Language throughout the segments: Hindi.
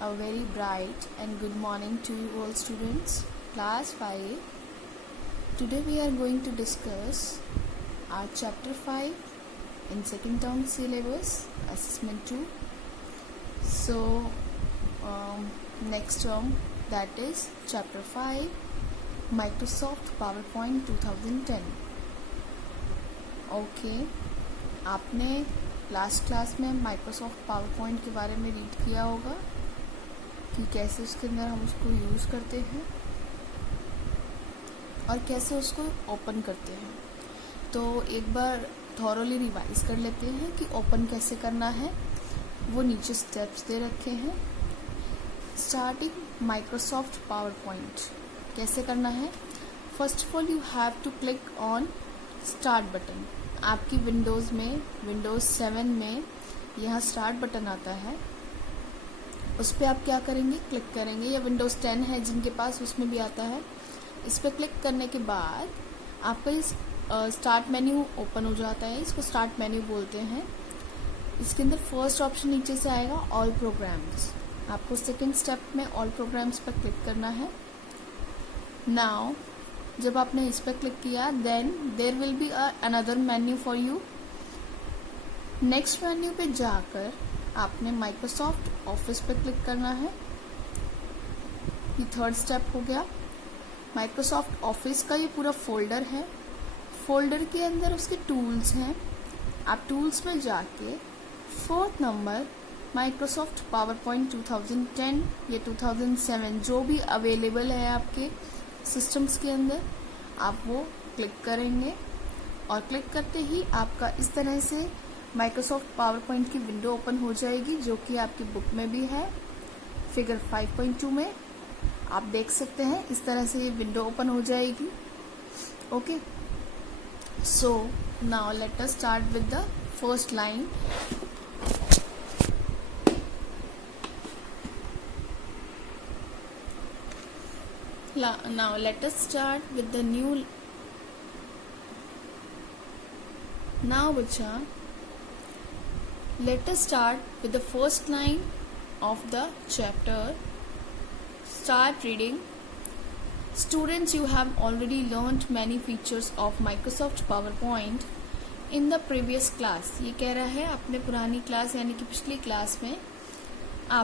A very bright and good morning to you all students, class 5. Today we are going to discuss our chapter 5 in second term syllabus, assessment 2. So next term, that is chapter 5, Microsoft PowerPoint 2010. Okay आपने लास्ट क्लास में माइक्रोसॉफ्ट पावर पॉइंट के बारे में रीड किया होगा कि कैसे उसके अंदर हम उसको यूज़ करते हैं और कैसे उसको ओपन करते हैं। तो एक बार थॉरोली रिवाइज कर लेते हैं कि ओपन कैसे करना है। वो नीचे स्टेप्स दे रखे हैं। स्टार्टिंग माइक्रोसॉफ्ट पावर पॉइंट कैसे करना है। First of all you have to click on start button. आपकी विंडोज़ में विंडोज़ 7 में यहाँ स्टार्ट बटन आता है, उस पर आप क्या करेंगे, क्लिक करेंगे। या विंडोज़ 10 है जिनके पास, उसमें भी आता है। इस पर क्लिक करने के बाद आपका इस स्टार्ट मेन्यू ओपन हो जाता है। इसको स्टार्ट मेन्यू बोलते हैं। इसके अंदर फर्स्ट ऑप्शन नीचे से आएगा ऑल प्रोग्राम्स। आपको सेकेंड स्टेप में ऑल प्रोग्राम्स पर क्लिक करना है। नाउ जब आपने इस पर क्लिक किया, then there will be another menu for you. Next menu पे जाकर आपने माइक्रोसॉफ्ट ऑफिस पे क्लिक करना है। ये थर्ड स्टेप हो गया। माइक्रोसॉफ्ट ऑफिस का ये पूरा फोल्डर है। फोल्डर के अंदर उसके टूल्स हैं। आप टूल्स में जाके fourth number Microsoft power point 2010 या 2007 जो भी अवेलेबल है आपके सिस्टम्स के अंदर, आप वो क्लिक करेंगे। और क्लिक करते ही आपका इस तरह से माइक्रोसॉफ्ट पावर पॉइंट की विंडो ओपन हो जाएगी, जो कि आपकी बुक में भी है। फिगर 5.2 में आप देख सकते हैं इस तरह से ये विंडो ओपन हो जाएगी। Okay, so now let us start with the first line. Now let us start with the new. Now bacha, let us start with the first line of the chapter. Start reading. Students, you have already learned many features of Microsoft PowerPoint in the previous class. ये कह रहा है अपने पुरानी क्लास यानी कि पिछली क्लास में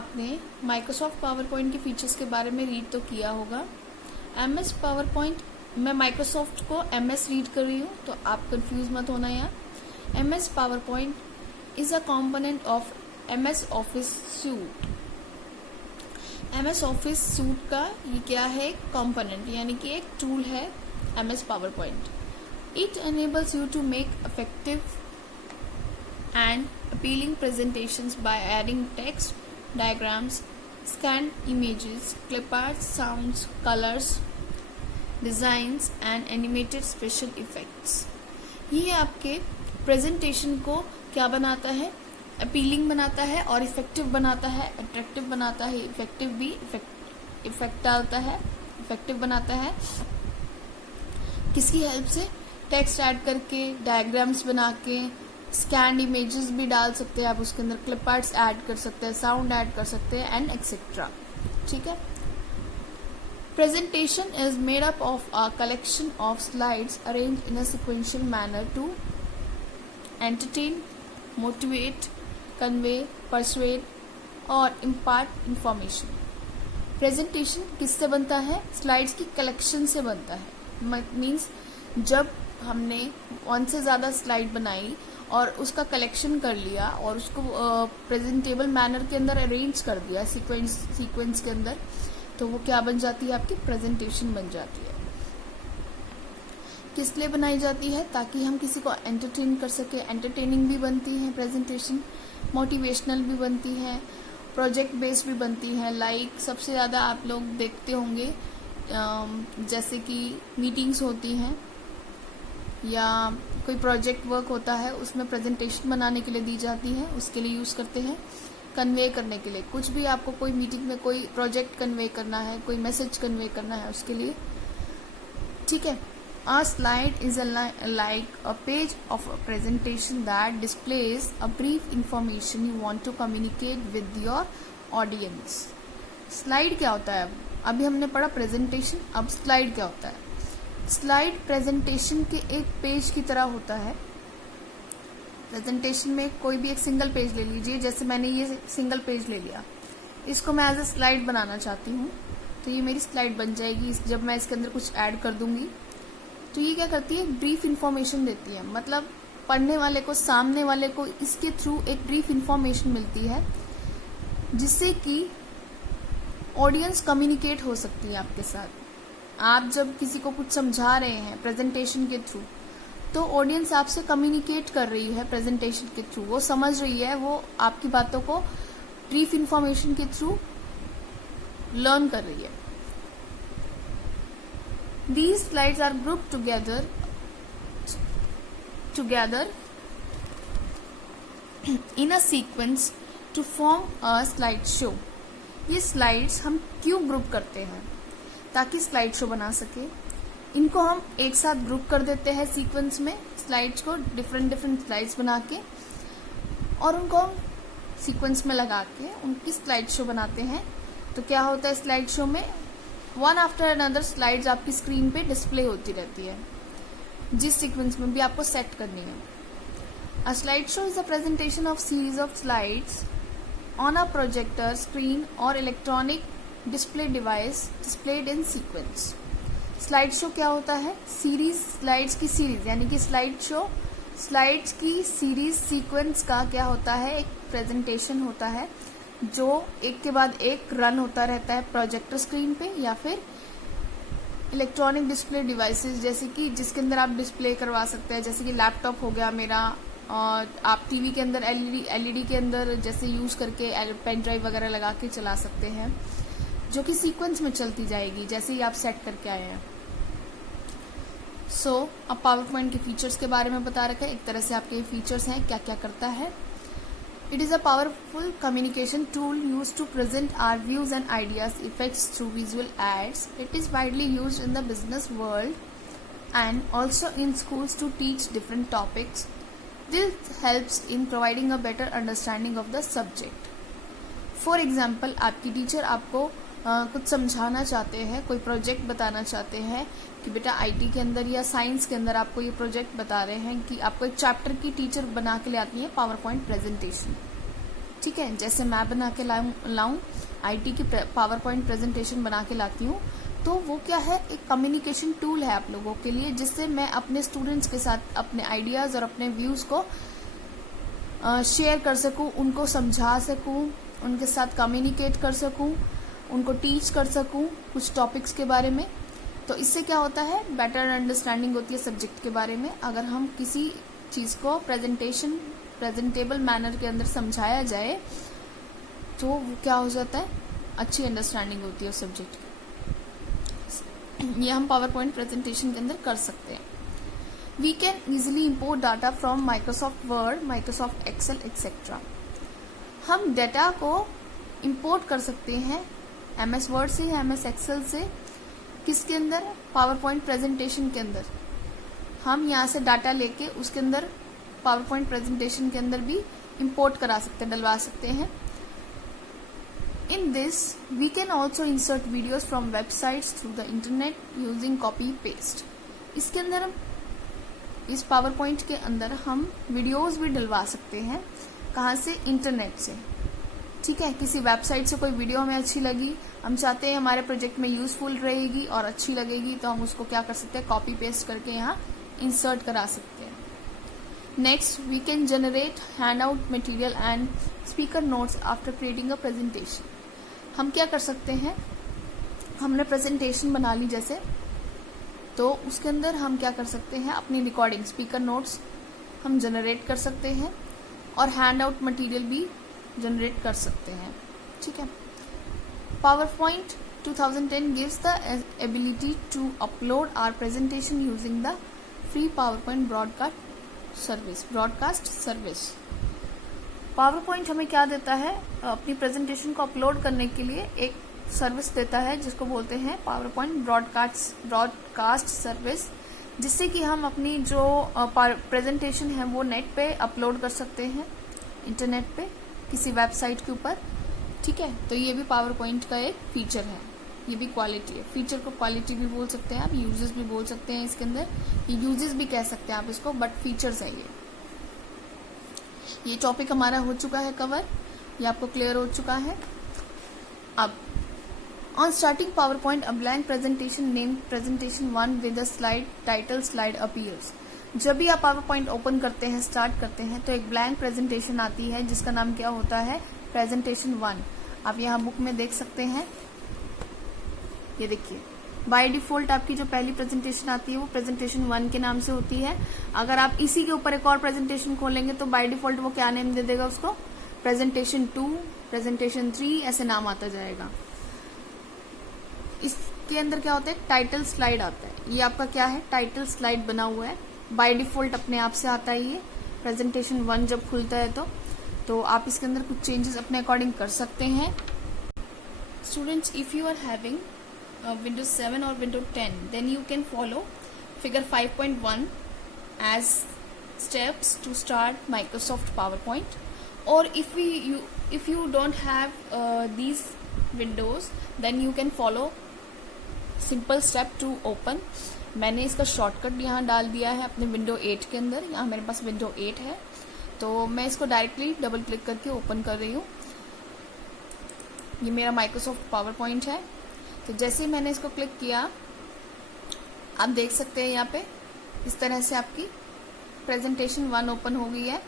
आपने Microsoft PowerPoint के फीचर्स के बारे में रीड तो किया होगा। MS पावर पॉइंट, मैं माइक्रोसॉफ्ट को MS रीड कर रही हूँ तो आप कंफ्यूज मत होना यहाँ। MS power point is a component of MS office suit. MS office suit का ये क्या है, कॉम्पोनेंट यानी कि एक टूल है MS PowerPoint. It enables you to make effective and appealing presentations by adding text, diagrams, scanned images, clip art, sounds, colors, designs and animated special effects। ये आपके प्रेजेंटेशन को क्या बनाता है, अपीलिंग बनाता है और इफेक्टिव बनाता है, अट्रैक्टिव बनाता है। इफेक्टिव भी इफेक्ट डालता है, इफेक्टिव बनाता है। किसकी हेल्प से, टेक्स्ट ऐड करके, डायग्राम्स बना के, स्कैन इमेजेस भी डाल सकते हैं आप उसके अंदर, क्लिप आर्ट्स ऐड कर सकते हैं, साउंड ऐड कर सकते हैं एंड एक्सेट्रा। ठीक है। Presentation is made up of a collection of slides arrange in a sequential manner to entertain, motivate, convey, persuade और इम्पार्ट इंफॉर्मेशन। प्रेजेंटेशन किससे बनता है, स्लाइड्स की कलेक्शन से बनता है। मीन्स जब हमने 1 से ज़्यादा स्लाइड बनाई और उसका कलेक्शन कर लिया और उसको प्रेजेंटेबल मैनर के अंदर अरेंज कर दिया सीक्वेंस के अंदर, तो वो क्या बन जाती है, आपकी प्रेजेंटेशन बन जाती है। किस लिए बनाई जाती है, ताकि हम किसी को एंटरटेन कर सके। एंटरटेनिंग भी बनती है प्रेजेंटेशन, मोटिवेशनल भी बनती है, प्रोजेक्ट बेस्ड भी बनती है। लाइक सबसे ज़्यादा आप लोग देखते होंगे जैसे कि मीटिंग्स होती हैं या कोई प्रोजेक्ट वर्क होता है, उसमें प्रेजेंटेशन बनाने के लिए दी जाती है, उसके लिए यूज़ करते हैं। कन्वे करने के लिए, कुछ भी आपको कोई मीटिंग में कोई प्रोजेक्ट कन्वे करना है, कोई मैसेज कन्वे करना है, उसके लिए। ठीक है। A slide is like a page of a presentation that displays a brief information you want to communicate with your audience. Slide क्या होता है? अभी हमने पढ़ा प्रेजेंटेशन, अब स्लाइड क्या होता है? स्लाइड प्रेजेंटेशन के एक पेज की तरह होता है। प्रेजेंटेशन में कोई भी एक सिंगल पेज ले लीजिए, जैसे मैंने ये सिंगल पेज ले लिया, इसको मैं एज ए स्लाइड बनाना चाहती हूँ, तो ये मेरी स्लाइड बन जाएगी। जब मैं इसके अंदर कुछ ऐड कर दूंगी तो ये क्या करती है, ब्रीफ इंफॉर्मेशन देती है, मतलब पढ़ने वाले को, सामने वाले को इसके थ्रू एक ब्रीफ इंफॉर्मेशन मिलती है, जिससे कि ऑडियंस कम्युनिकेट हो सकती है आपके साथ। आप जब किसी को कुछ समझा रहे हैं प्रेजेंटेशन के थ्रू, तो ऑडियंस आपसे कम्युनिकेट कर रही है प्रेजेंटेशन के थ्रू, वो समझ रही है, वो आपकी बातों को ब्रीफ इंफॉर्मेशन के थ्रू लर्न कर रही है। These slides are grouped together in a sequence to form a slide show. ये स्लाइड्स हम क्यों ग्रुप करते हैं? ताकि स्लाइड शो बना सके। इनको हम एक साथ ग्रुप कर देते हैं सीक्वेंस में, स्लाइड्स को डिफरेंट स्लाइड्स बना के, और उनको हम सीक्वेंस में लगा के उनकी स्लाइड शो बनाते हैं। तो क्या होता है स्लाइड शो में, वन आफ्टर अनदर स्लाइड्स आपकी स्क्रीन पे डिस्प्ले होती रहती है, जिस सीक्वेंस में भी आपको सेट करनी है। A slide show is a presentation of series of slides on a projector screen or electronic display device displayed in sequence. Slide show क्या होता है? सीरीज, स्लाइड्स की सीरीज, यानी कि स्लाइड शो स्लाइड्स की सीरीज सीक्वेंस का क्या होता है, एक प्रेजेंटेशन होता है जो एक के बाद एक रन होता रहता है प्रोजेक्टर स्क्रीन पे या फिर इलेक्ट्रॉनिक डिस्प्ले डिवाइसेस, जैसे कि जिसके अंदर आप डिस्प्ले करवा सकते हैं, जैसे कि लैपटॉप हो गया मेरा, और आप टीवी के अंदर एलईडी के अंदर जैसे यूज करके पेन ड्राइव वगैरह लगा के चला सकते हैं, जो कि सीक्वेंस में चलती जाएगी जैसे ही आप सेट करके आए हैं। अब पावर पॉइंट के फीचर्स के बारे में बता रखा है, एक तरह से आपके फीचर्स हैं, क्या क्या करता है। It is a powerful communication tool used to present our views and ideas, effects through visual aids. It is widely used in the business world and also in schools to teach different topics. This helps in providing a better understanding of the subject. For example, आपकी टीचर आपको कुछ समझाना चाहते हैं, कोई प्रोजेक्ट बताना चाहते हैं कि बेटा आईटी के अंदर या साइंस के अंदर आपको ये प्रोजेक्ट बता रहे हैं कि आपको एक चैप्टर की टीचर बना के ले आती है पावर पॉइंट प्रेजेंटेशन, ठीक है। जैसे मैं बना के लाऊं आईटी की पावर पॉइंट प्रेजेंटेशन बना के लाती हूँ, तो वो क्या है, एक कम्युनिकेशन टूल है आप लोगों के लिए, जिससे मैं अपने स्टूडेंट्स के साथ अपने आइडियाज और अपने व्यूज को शेयर कर सकूं, उनको समझा सकूं, उनके साथ कम्युनिकेट कर सकूं, उनको टीच कर सकूं कुछ टॉपिक्स के बारे में। तो इससे क्या होता है, बेटर अंडरस्टैंडिंग होती है सब्जेक्ट के बारे में। अगर हम किसी चीज़ को प्रेजेंटेबल मैनर के अंदर समझाया जाए तो वो क्या हो जाता है, अच्छी अंडरस्टैंडिंग होती है उस सब्जेक्ट की। ये हम पावर पॉइंट प्रेजेंटेशन के अंदर कर सकते हैं। We can easily import data from Microsoft Word, Microsoft Excel etcetera. हम डाटा को इम्पोर्ट कर सकते हैं MS वर्ड से या MS एक्सेल से, किसके अंदर, पावर पॉइंट प्रेजेंटेशन के अंदर। हम यहाँ से डाटा लेके उसके अंदर पावर पॉइंट प्रेजेंटेशन के अंदर भी इंपोर्ट करा सकते हैं, डलवा सकते हैं। In this we can also insert videos from websites through the internet using copy paste. इसके अंदर हम, इस पावर पॉइंट के अंदर हम वीडियोज भी डलवा सकते हैं, कहाँ से, इंटरनेट से, ठीक है। किसी वेबसाइट से कोई वीडियो हमें अच्छी लगी, हम चाहते हैं हमारे प्रोजेक्ट में यूजफुल रहेगी और अच्छी लगेगी, तो हम उसको क्या कर सकते हैं, कॉपी पेस्ट करके यहाँ इंसर्ट करा सकते हैं। Next, we can generate handout material and speaker notes after creating a presentation. हम क्या कर सकते हैं, हमने प्रेजेंटेशन बना ली जैसे, तो उसके अंदर हम क्या कर सकते हैं, अपनी रिकॉर्डिंग, स्पीकर नोट्स हम जनरेट कर सकते हैं और हैंड आउट मटीरियल भी जनरेट कर सकते हैं, ठीक है। PowerPoint 2010 gives the ability to upload our presentation using the free PowerPoint broadcast service। PowerPoint हमें क्या देता है, अपनी प्रेजेंटेशन को अपलोड करने के लिए एक सर्विस देता है जिसको बोलते हैं PowerPoint ब्रॉडकास्ट सर्विस, जिससे कि हम अपनी जो प्रेजेंटेशन है वो नेट पे अपलोड कर सकते हैं, इंटरनेट पे, किसी वेबसाइट के ऊपर, ठीक है, तो ये भी पावर पॉइंट का एक फीचर है, ये भी क्वालिटी है। फीचर को क्वालिटी भी बोल सकते हैं आप, यूजेस भी बोल सकते हैं इसके अंदर, ये यूजेस भी कह सकते हैं आप इसको, बट फीचर्स है ये टॉपिक हमारा हो चुका है कवर, ये आपको क्लियर हो चुका है। अब on starting power point a blank presentation name presentation 1 with a slide title slide appears. जब भी आप पावर पॉइंट ओपन करते हैं, स्टार्ट करते हैं, तो एक ब्लैंक प्रेजेंटेशन आती है जिसका नाम क्या होता है, प्रेजेंटेशन 1। आप यहाँ बुक में देख सकते हैं, ये देखिए बाय डिफॉल्ट आपकी जो पहली प्रेजेंटेशन आती है वो प्रेजेंटेशन 1 के नाम से होती है। अगर आप इसी के ऊपर एक और प्रेजेंटेशन खोलेंगे तो बाय डिफॉल्ट वो क्या नेम दे देगा उसको, प्रेजेंटेशन 2, प्रेजेंटेशन 3, ऐसे नाम आता जाएगा। इसके अंदर क्या होता है, टाइटल स्लाइड आता है। ये आपका क्या है, टाइटल स्लाइड बना हुआ है, बाय डिफॉल्ट अपने आप से आता है ये प्रेजेंटेशन 1 जब खुलता है तो आप इसके अंदर कुछ चेंजेस अपने अकॉर्डिंग कर सकते हैं। Students, if you are having Windows 7 or Windows 10, then you can follow figure 5.1 as steps to start Microsoft PowerPoint. Or if you don't have these windows, then you can follow simple step to open. मैंने इसका शॉर्टकट यहाँ डाल दिया है अपने विंडो 8 के अंदर, यहाँ मेरे पास विंडो 8 है, तो मैं इसको डायरेक्टली डबल क्लिक करके ओपन कर रही हूँ। ये मेरा माइक्रोसॉफ्ट पावर पॉइंट है। तो जैसे ही मैंने इसको क्लिक किया, आप देख सकते हैं यहाँ पे इस तरह से आपकी प्रेजेंटेशन 1 ओपन हो गई है।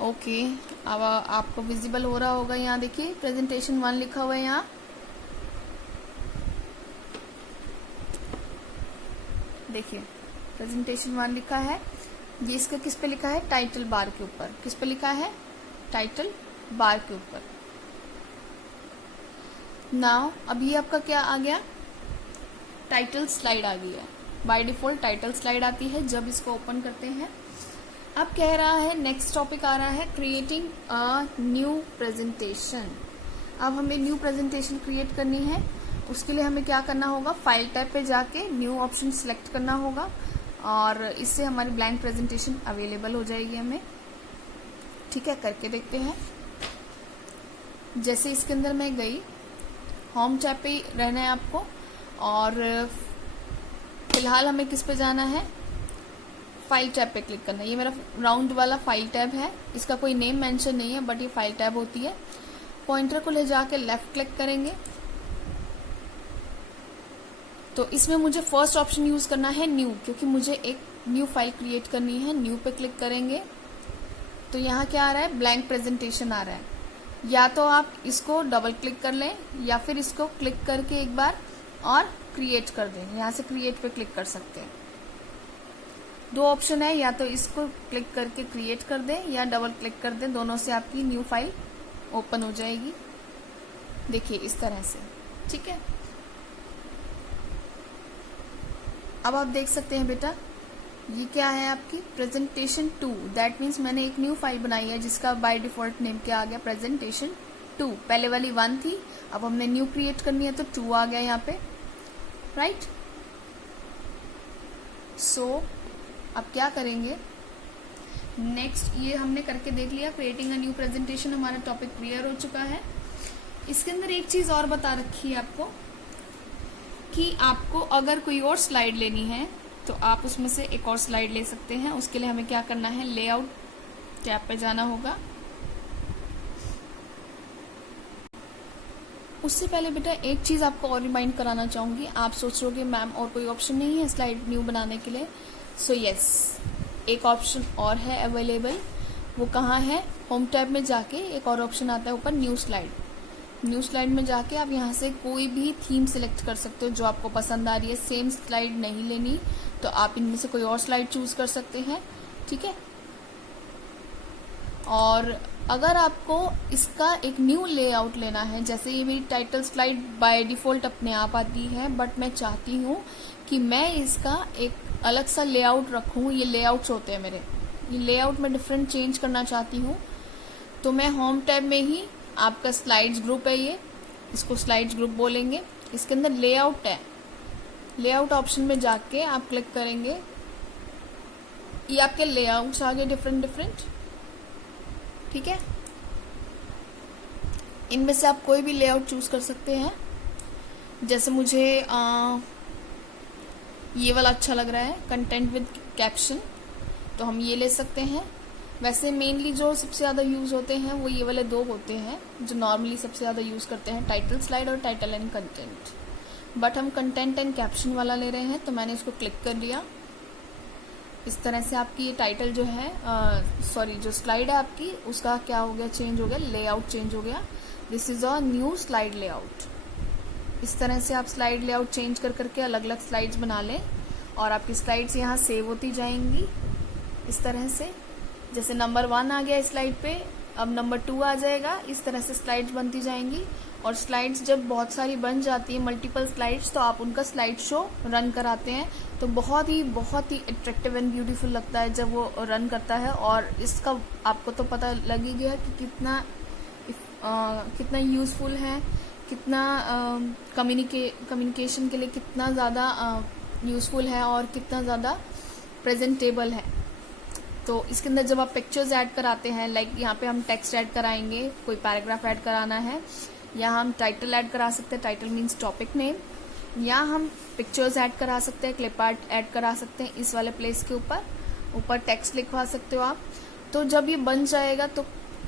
ओके, अब आपको विजिबल हो रहा होगा, यहाँ देखिए प्रेजेंटेशन 1 लिखा हुआ है यहाँ। देखिए प्रेजेंटेशन 1 लिखा है, ये इसका किस पे लिखा है, टाइटल बार के ऊपर। किस पे लिखा है, टाइटल बार के ऊपर। नाउ अब ये आपका क्या आ गया, टाइटल स्लाइड आ गई है। बाय डिफॉल्ट टाइटल स्लाइड आती है जब इसको ओपन करते हैं। अब कह रहा है, नेक्स्ट टॉपिक आ रहा है क्रिएटिंग अ न्यू प्रेजेंटेशन। अब हमें न्यू प्रेजेंटेशन क्रिएट करनी है, उसके लिए हमें क्या करना होगा, फाइल टैब पे जाके न्यू ऑप्शन सिलेक्ट करना होगा और इससे हमारी ब्लैंक प्रेजेंटेशन अवेलेबल हो जाएगी हमें। ठीक है, करके देखते हैं। जैसे इसके अंदर मैं गई, होम टैब पे ही रहना है आपको और फिलहाल हमें किस पे जाना है, फाइल टैब पे क्लिक करना है। ये मेरा राउंड वाला फाइल टैब है, इसका कोई नेम मेंशन नहीं है, बट ये फाइल टैब होती है। पॉइंटर को ले जाके लेफ्ट क्लिक करेंगे तो इसमें मुझे फर्स्ट ऑप्शन यूज करना है न्यू, क्योंकि मुझे एक न्यू फाइल क्रिएट करनी है। न्यू पे क्लिक करेंगे तो यहाँ क्या आ रहा है, ब्लैंक प्रेजेंटेशन आ रहा है। या तो आप इसको डबल क्लिक कर लें या फिर इसको क्लिक करके एक बार और क्रिएट कर दें। यहाँ से क्रिएट पे क्लिक कर सकते हैं। दो ऑप्शन है, या तो इसको क्लिक करके क्रिएट कर दें या डबल क्लिक कर दें, दोनों से आपकी न्यू फाइल ओपन हो जाएगी। देखिए इस तरह से, ठीक है। अब आप देख सकते हैं बेटा, ये क्या है आपकी प्रेजेंटेशन 2। दैट मीन्स मैंने एक न्यू फाइल बनाई है जिसका बाय डिफॉल्ट नेम क्या आ गया, प्रेजेंटेशन 2। पहले वाली 1 थी, अब हमने न्यू क्रिएट करनी है तो 2 आ गया यहाँ पे, राइट। सो अब क्या करेंगे नेक्स्ट, ये हमने करके देख लिया, क्रिएटिंग अ न्यू प्रेजेंटेशन, हमारा टॉपिक क्लियर हो चुका है। इसके अंदर एक चीज और बता रखी है आपको कि आपको अगर कोई और स्लाइड लेनी है तो आप उसमें से एक और स्लाइड ले सकते हैं। उसके लिए हमें क्या करना है, लेआउट टैब पे जाना होगा। उससे पहले बेटा एक चीज आपको और रिमाइंड कराना चाहूंगी। आप सोच रहे हो कि मैम और कोई ऑप्शन नहीं है स्लाइड न्यू बनाने के लिए। सो यस, एक ऑप्शन और है अवेलेबल। वो कहाँ है, होम टैब में जाके एक और ऑप्शन आता है ऊपर, न्यू स्लाइड। न्यू स्लाइड में जाके आप यहाँ से कोई भी थीम सिलेक्ट कर सकते हो जो आपको पसंद आ रही है। सेम स्लाइड नहीं लेनी तो आप इनमें से कोई और स्लाइड चूज कर सकते हैं, ठीक है। और अगर आपको इसका एक न्यू लेआउट लेना है, जैसे ये मेरी टाइटल स्लाइड बाय डिफॉल्ट अपने आप आती है, बट मैं चाहती हूँ कि मैं इसका एक अलग सा लेआउट रखूँ। ये लेआउट्स होते हैं मेरे, ये लेआउट में डिफरेंट चेंज करना चाहती हूँ, तो मैं होम टैब में ही, आपका स्लाइड्स ग्रुप है ये, इसको स्लाइड्स ग्रुप बोलेंगे। इसके अंदर लेआउट है, लेआउट ऑप्शन में जाके आप क्लिक करेंगे, ये आपके लेआउट्स आ गए डिफरेंट डिफरेंट, ठीक है। इनमें से आप कोई भी लेआउट चूज कर सकते हैं। जैसे मुझे ये वाला अच्छा लग रहा है, कंटेंट विद कैप्शन, तो हम ये ले सकते हैं। वैसे मेनली जो सबसे ज़्यादा यूज़ होते हैं वो ये वाले दो होते हैं जो नॉर्मली सबसे ज़्यादा यूज़ करते हैं, टाइटल स्लाइड और टाइटल एंड कंटेंट। बट हम कंटेंट एंड कैप्शन वाला ले रहे हैं, तो मैंने इसको क्लिक कर लिया। इस तरह से आपकी ये टाइटल जो है जो स्लाइड है आपकी, उसका क्या हो गया, चेंज हो गया, लेआउट चेंज हो गया। This is a new slide layout. इस तरह से आप स्लाइड लेआउट चेंज कर करके अलग अलग स्लाइड्स बना लें और आपकी स्लाइड्स यहाँ सेव होती जाएंगी इस तरह से। जैसे नंबर 1 आ गया स्लाइड पे, अब नंबर 2 आ जाएगा। इस तरह से स्लाइड्स बनती जाएंगी। और स्लाइड्स जब बहुत सारी बन जाती है, मल्टीपल स्लाइड्स, तो आप उनका स्लाइड शो रन कराते हैं, तो बहुत ही अट्रैक्टिव एंड ब्यूटीफुल लगता है जब वो रन करता है। और इसका आपको तो पता लग ही गया कि कितना यूजफुल है, कितना कम्युनिकेशन के लिए कितना ज़्यादा यूजफुल है और कितना ज़्यादा प्रेजेंटेबल है। तो इसके अंदर जब आप पिक्चर्स ऐड कराते हैं, लाइक यहाँ पे हम टेक्स्ट ऐड कराएंगे, कोई पैराग्राफ ऐड कराना है, या हम टाइटल ऐड करा सकते हैं, टाइटल मीन्स टॉपिक नेम, या हम पिक्चर्स ऐड करा सकते हैं, क्लिप आर्ट ऐड करा सकते हैं। इस वाले प्लेस के ऊपर टेक्स्ट लिखवा सकते हो आप। तो जब ये बन जाएगा तो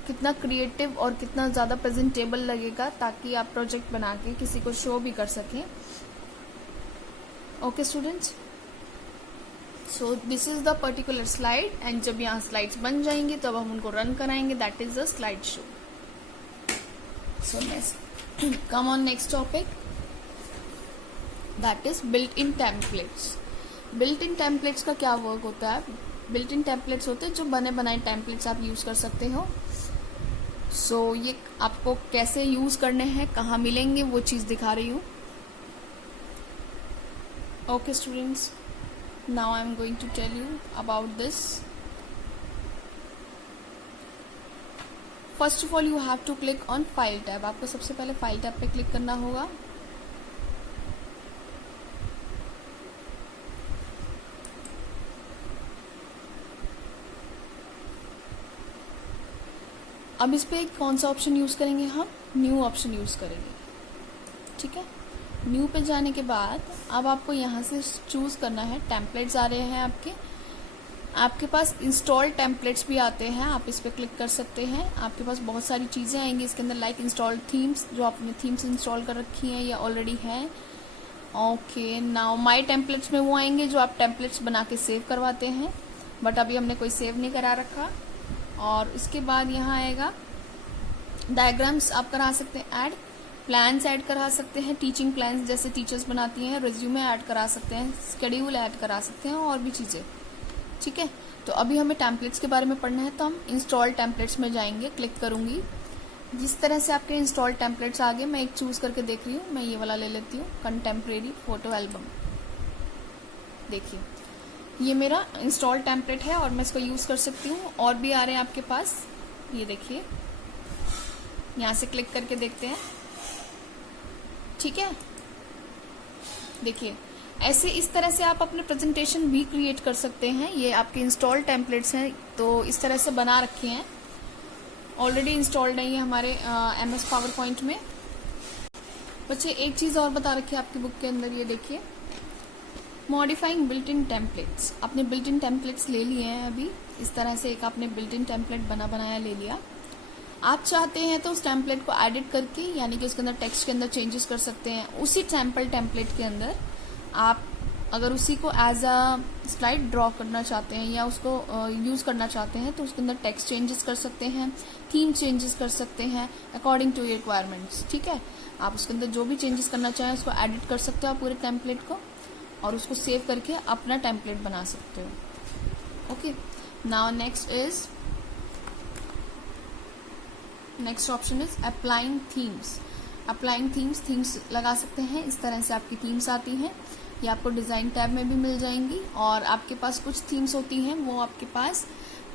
कितना क्रिएटिव और कितना ज़्यादा प्रेजेंटेबल लगेगा, ताकि आप प्रोजेक्ट बना के किसी को शो भी कर सकें। Okay students, so this is the particular slide, and जब यहाँ स्लाइड्स बन जाएंगी तब हम उनको रन कराएंगे, that is the slide show. So next, come on next topic, that is built in templates. Built in templates का क्या वर्क होता है? बिल्ट इन टेम्पलेट्स होते हैं जो बने बनाए टेम्पलेट्स आप यूज कर सकते हो। सो ये आपको कैसे यूज करने हैं, कहाँ मिलेंगे, वो चीज दिखा रही हूँ। Okay students, now I am going to tell you about this. First of all you have to click on file tab. आपको सबसे पहले फाइल टैब पे क्लिक करना होगा। अब इस पे कौन सा ऑप्शन यूज करेंगे हम? न्यू ऑप्शन यूज करेंगे, ठीक है। न्यू पे जाने के बाद अब आपको यहाँ से चूज करना है, टेम्पलेट्स आ रहे हैं आपके पास इंस्टॉल टेम्पलेट्स भी आते हैं, आप इस पे क्लिक कर सकते हैं। आपके पास बहुत सारी चीज़ें आएंगी इसके अंदर, लाइक इंस्टॉल थीम्स, जो आपने थीम्स इंस्टॉल कर रखी हैं या ऑलरेडी हैं। ओके, नाउ माय टेम्पलेट्स में वो आएंगे जो आप टेम्पलेट्स बना के सेव करवाते हैं, बट अभी हमने कोई सेव नहीं करा रखा। और उसके बाद यहाँ आएगा डायग्राम्स, आप करा सकते हैं ऐड, प्लान्स ऐड करा सकते हैं, टीचिंग प्लान्स जैसे टीचर्स बनाती हैं, रिज्यूमे ऐड करा सकते हैं, स्केड्यूल ऐड करा सकते हैं और भी चीज़ें, ठीक है। तो अभी हमें टेम्पलेट्स के बारे में पढ़ना है, तो हम इंस्टॉल टेम्पलेट्स में जाएंगे, क्लिक करूंगी। जिस तरह से आपके इंस्टॉल टेम्पलेट्स आ गए, मैं एक चूज करके देख रही हूँ, मैं ये वाला ले लेती हूँ, कंटेम्प्रेरी फोटो एल्बम। देखिए ये मेरा इंस्टॉल टेम्पलेट है और मैं इसको यूज कर सकती हूँ। और भी आ रहे हैं आपके पास, ये देखिए, यहाँ से क्लिक करके देखते हैं, ठीक है। देखिए ऐसे इस तरह से आप अपने प्रेजेंटेशन भी क्रिएट कर सकते हैं। ये आपके इंस्टॉल टेम्पलेट्स हैं, तो इस तरह से बना रखे हैं, ऑलरेडी इंस्टॉल्ड है ये हमारे MS PowerPoint में। बच्चे एक चीज़ और बता रखी है आपकी बुक के अंदर, ये देखिए, मॉडिफाइंग बिल्ट इन टेम्पलेट्स। आपने बिल्ट इन टेम्पलेट्स ले लिए हैं अभी, इस तरह से एक आपने बिल्ट इन टेम्पलेट बनाया ले लिया। आप चाहते हैं तो उस टेम्पलेट को एडिट करके, यानी कि उसके अंदर टेक्स्ट के अंदर चेंजेस कर सकते हैं। उसी सैम्पल टेम्पलेट के अंदर आप अगर उसी को एज अ स्लाइड ड्रॉ करना चाहते हैं या उसको यूज करना चाहते हैं, तो उसके अंदर टेक्स्ट चेंजेस कर सकते हैं, थीम चेंजेस कर सकते हैं अकॉर्डिंग टू योर रिक्वायरमेंट्स, ठीक है। आप उसके अंदर जो भी चेंजेस करना चाहें उसको एडिट कर सकते हो आप पूरे टेम्पलेट को, और उसको सेव करके अपना टेम्पलेट बना सकते हो। Okay, now next option is applying themes. Applying themes लगा सकते हैं, इस तरह से आपकी थीम्स आती हैं, ये आपको डिज़ाइन टैब में भी मिल जाएंगी। और आपके पास कुछ थीम्स होती हैं वो आपके पास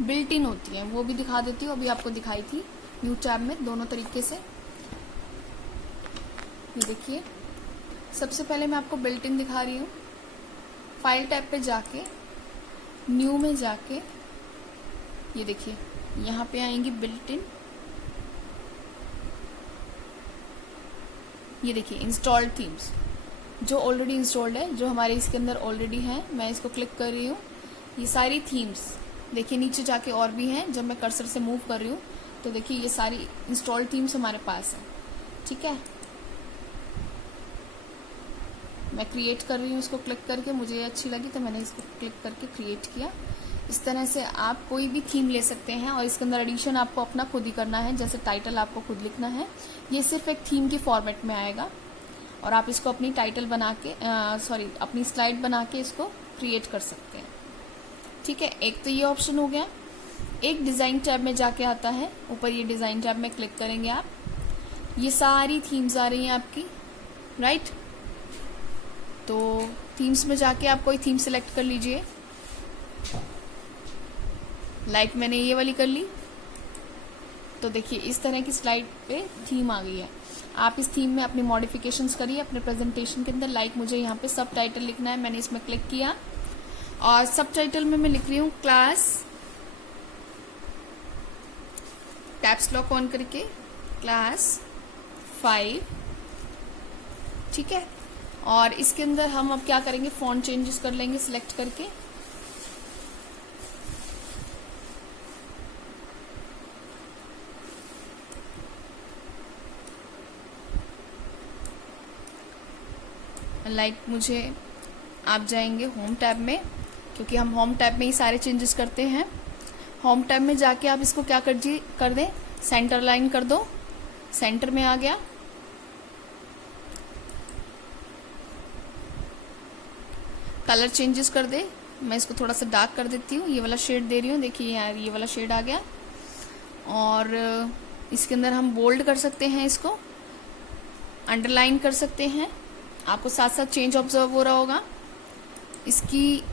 बिल्ट इन होती हैं, वो भी दिखा देती हूँ, अभी आपको दिखाई थी न्यू टैब में, दोनों तरीके से। ये देखिए, सबसे पहले मैं आपको बिल्ट इन दिखा रही हूँ। फाइल टैब पे जाके न्यू में जाके ये देखिए यहाँ पे आएंगी बिल्ट इन, ये देखिए इंस्टॉल्ड थीम्स, जो ऑलरेडी इंस्टॉल्ड है, जो हमारे इसके अंदर ऑलरेडी है। मैं इसको क्लिक कर रही हूँ, ये सारी थीम्स देखिए नीचे जाके और भी हैं। जब मैं कर्सर से मूव कर रही हूँ तो देखिए ये सारी इंस्टॉल्ड थीम्स हमारे पास है। ठीक है, मैं क्रिएट कर रही हूँ इसको क्लिक करके, मुझे अच्छी लगी तो मैंने इसको क्लिक करके क्रिएट किया। इस तरह से आप कोई भी थीम ले सकते हैं और इसके अंदर एडिशन आपको अपना खुद ही करना है। जैसे टाइटल आपको खुद लिखना है, ये सिर्फ एक थीम के फॉर्मेट में आएगा और आप इसको अपनी टाइटल बना के अपनी स्लाइड बना के इसको क्रिएट कर सकते हैं। ठीक है, एक तो ये ऑप्शन हो गया। एक डिज़ाइन टैब में जाके आता है, ऊपर ये डिज़ाइन टैब में क्लिक करेंगे आप, ये सारी थीम्स आ रही हैं आपकी, राइट। तो थीम्स में जाके आप कोई थीम सेलेक्ट कर लीजिए। लाइक मैंने ये वाली कर ली, तो देखिए इस तरह की स्लाइड पे थीम आ गई है। आप इस थीम में अपनी मॉडिफिकेशंस करिए अपने प्रेजेंटेशन के अंदर। लाइक मुझे यहाँ पे सब टाइटल लिखना है, मैंने इसमें क्लिक किया और सब टाइटल में मैं लिख रही हूँ क्लास, कैप्स लॉक ऑन करके क्लास 5। ठीक है, और इसके अंदर हम अब क्या करेंगे, फॉन्ट चेंजेस कर लेंगे सिलेक्ट करके। लाइक मुझे आप जाएंगे होम टैब में, क्योंकि हम होम टैब में ही सारे चेंजेस करते हैं। होम टैब में जाके आप इसको क्या कर दें, सेंटर लाइन कर दो, सेंटर में आ गया। कलर चेंजेस कर दे, मैं इसको थोड़ा सा डार्क कर देती हूँ, ये वाला शेड दे रही हूँ, देखिए यार ये वाला शेड आ गया। और इसके अंदर हम बोल्ड कर सकते हैं, इसको अंडरलाइन कर सकते हैं। आपको साथ साथ चेंज ऑब्जर्व हो रहा होगा। इसकी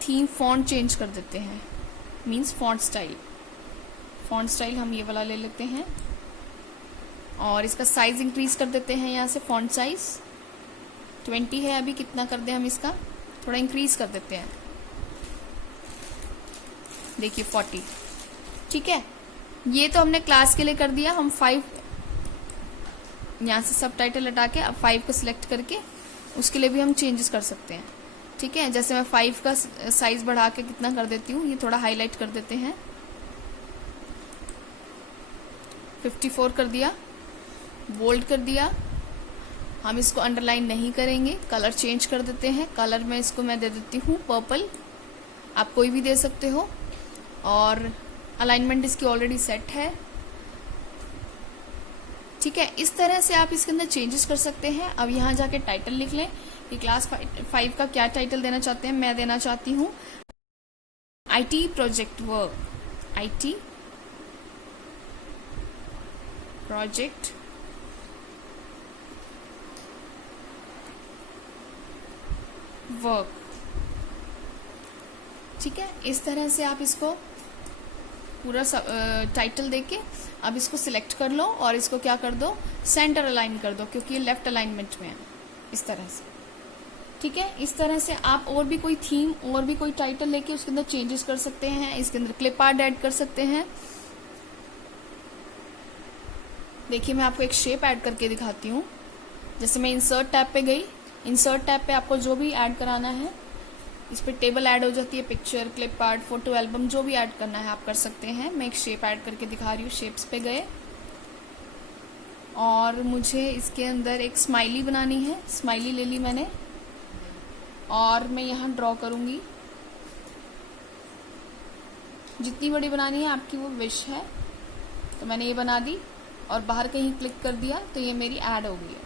थीम फॉन्ट चेंज कर देते हैं, मींस फॉन्ट स्टाइल हम ये वाला ले लेते हैं और इसका साइज इंक्रीज कर देते हैं। यहाँ से फॉन्ट साइज 20 है अभी, कितना कर दें हम इसका, थोड़ा इंक्रीज कर देते हैं, देखिए 40। ठीक है, ये तो हमने क्लास के लिए कर दिया। हम 5 यहाँ से सब टाइटल हटा के अब 5 को सिलेक्ट करके उसके लिए भी हम चेंजेस कर सकते हैं। ठीक है, जैसे मैं 5 का साइज बढ़ा के कितना कर देती हूँ, ये थोड़ा हाईलाइट कर देते हैं, 54 कर दिया, बोल्ड कर दिया। हम इसको अंडरलाइन नहीं करेंगे, कलर चेंज कर देते हैं। कलर में इसको मैं दे देती हूँ पर्पल, आप कोई भी दे सकते हो। और अलाइनमेंट इसकी ऑलरेडी सेट है। ठीक है, इस तरह से आप इसके अंदर चेंजेस कर सकते हैं। अब यहाँ जाके टाइटल लिख लें कि क्लास 5 का क्या टाइटल देना चाहते हैं। मैं देना चाहती हूँ IT project work, IT project work. ठीक है, इस तरह से आप इसको पूरा टाइटल देके अब इसको सिलेक्ट कर लो और इसको क्या कर दो, सेंटर अलाइन कर दो, क्योंकि ये लेफ्ट अलाइनमेंट में है, इस तरह से। ठीक है, इस तरह से आप और भी कोई थीम और भी कोई टाइटल लेके उसके अंदर चेंजेस कर सकते हैं। इसके अंदर क्लिप आर्ट ऐड कर सकते हैं। देखिए मैं आपको एक शेप ऐड करके दिखाती हूँ। जैसे मैं इंसर्ट टैब पे गई, इंसर्ट टैब पे आपको जो भी ऐड कराना है, इस पर टेबल ऐड हो जाती है, picture, clip art, photo album, जो भी ऐड करना है आप कर सकते हैं। मैं एक शेप ऐड करके दिखा रही हूँ। शेप्स पे गए और मुझे इसके अंदर एक स्माइली बनानी है, स्माइली ले ली मैंने और मैं यहाँ ड्रॉ करूँगी। जितनी बड़ी बनानी है आपकी वो विश है, तो मैंने ये बना दी और बाहर कहीं क्लिक कर दिया तो ये मेरी ऐड हो गई है।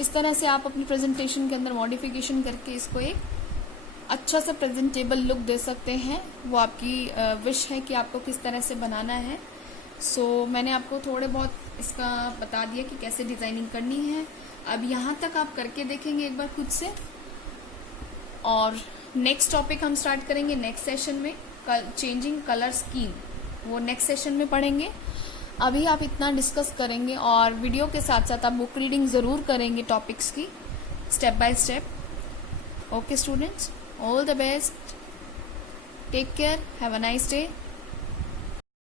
इस तरह से आप अपनी प्रेजेंटेशन के अंदर मॉडिफिकेशन करके इसको एक अच्छा सा प्रेजेंटेबल लुक दे सकते हैं। वो आपकी विश है कि आपको किस तरह से बनाना है। सो मैंने आपको थोड़े बहुत इसका बता दिया कि कैसे डिज़ाइनिंग करनी है। अब यहाँ तक आप करके देखेंगे एक बार खुद से, और नेक्स्ट टॉपिक हम स्टार्ट करेंगे नेक्स्ट सेशन में, चेंजिंग कलर स्कीम, वो नेक्स्ट सेशन में पढ़ेंगे। अभी आप इतना डिस्कस करेंगे और वीडियो के साथ साथ आप बुक रीडिंग ज़रूर करेंगे टॉपिक्स की, step by step. Okay students, all the best, take care, have a nice day.